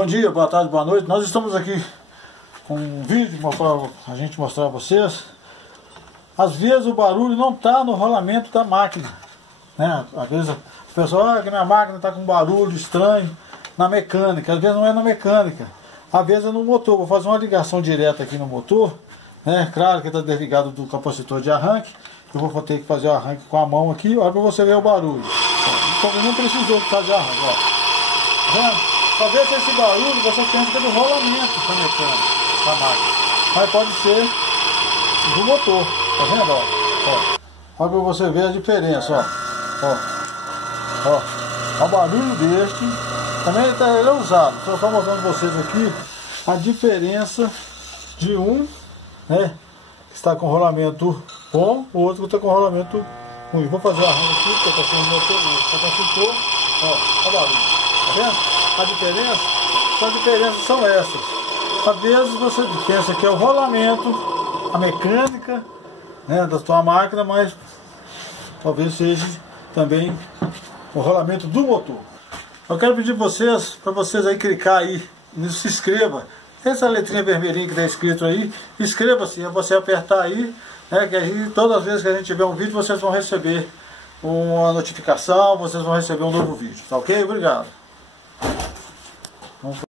Bom dia, boa tarde, boa noite. Nós estamos aqui com um vídeo para a gente mostrar a vocês. Às vezes o barulho não está no rolamento da máquina, né? Às vezes o pessoal, que minha máquina está com barulho estranho na mecânica. Às vezes não é na mecânica, às vezes é no motor. Vou fazer uma ligação direta aqui no motor, né? Claro que está desligado do capacitor de arranque. Eu vou ter que fazer o arranque com a mão aqui, olha para você ver o barulho. Então não precisou fazer arranque, ó. Tá vendo? Talvez esse barulho você pensa que é do rolamento da mecânica, da máquina, mas pode ser do motor, tá vendo? Ó, olha para você ver a diferença, ó, o barulho deste também ele é usado. Só estou mostrando para vocês aqui a diferença de um, né, que está com rolamento bom, o outro que está com rolamento ruim. Vou fazer o arranque aqui, porque está sem motor, ó o barulho, tá vendo? As diferenças são essas. Às vezes você pensa que é o rolamento, a mecânica, né, da sua máquina, mas talvez seja também o rolamento do motor. Eu quero pedir para vocês aí clicar aí e se inscreva. Essa letrinha vermelhinha que está escrito aí, inscreva-se, é você apertar aí, né, que aí todas as vezes que a gente tiver um vídeo vocês vão receber uma notificação, vocês vão receber um novo vídeo, tá ok? Obrigado.